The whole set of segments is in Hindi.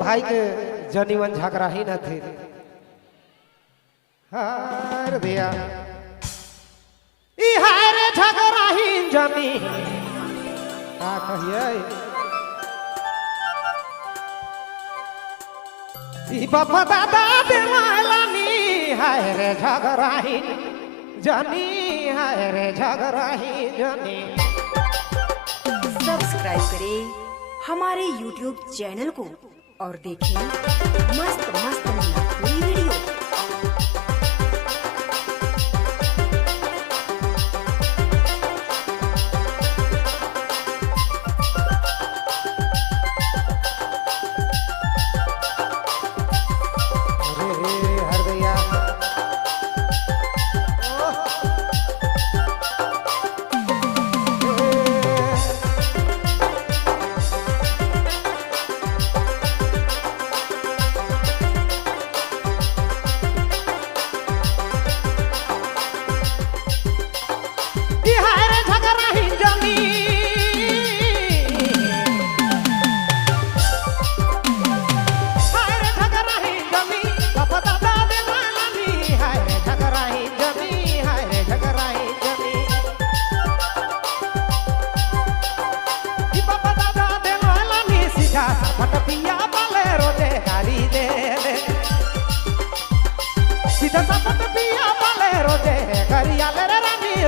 भाई के जनीवन झगड़ा ही न थे। हार दिया ई हार झगड़ा ही जनी का कहिए ई बाबा दादा देवालानी हाय रे झगड़ा ही जनी हाय रे झगड़ा ही जनी। सब्सक्राइब करें हमारे YouTube चैनल को और देखें मस्त मस्त नई वीडियो।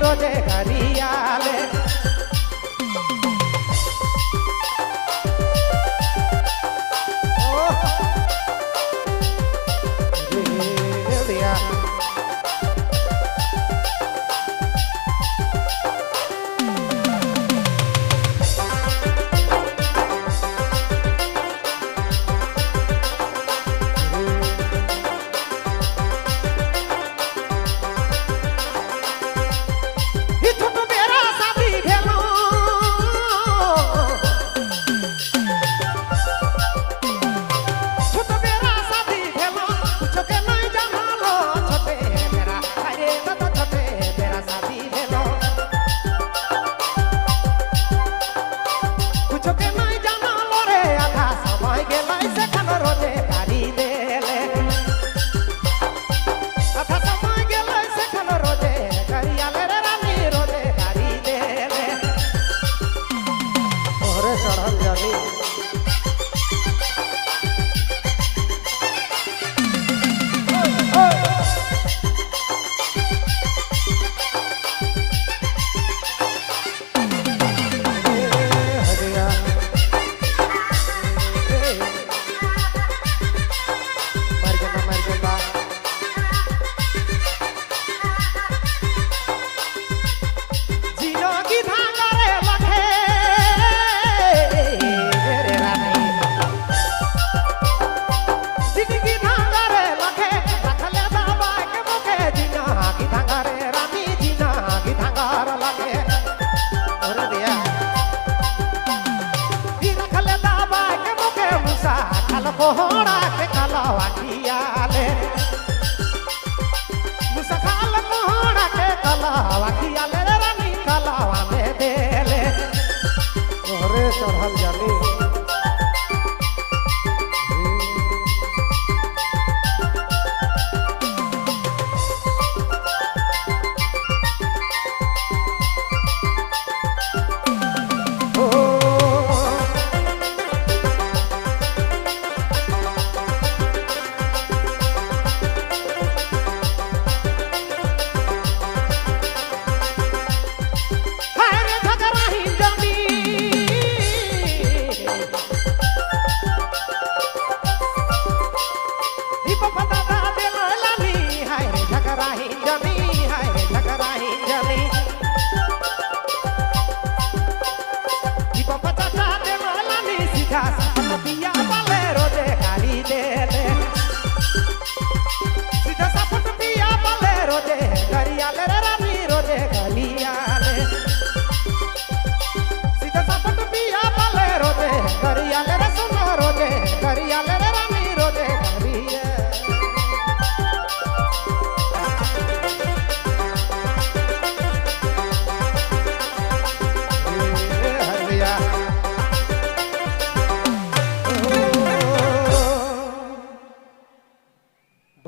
रोजे घरियाले कोहड़ा के कलावा खियाले मुसखाल कोहड़ा के कलावा खियाले रानी कलावा में देले ओरे चढ़ल जानी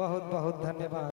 बहुत बहुत धन्यवाद।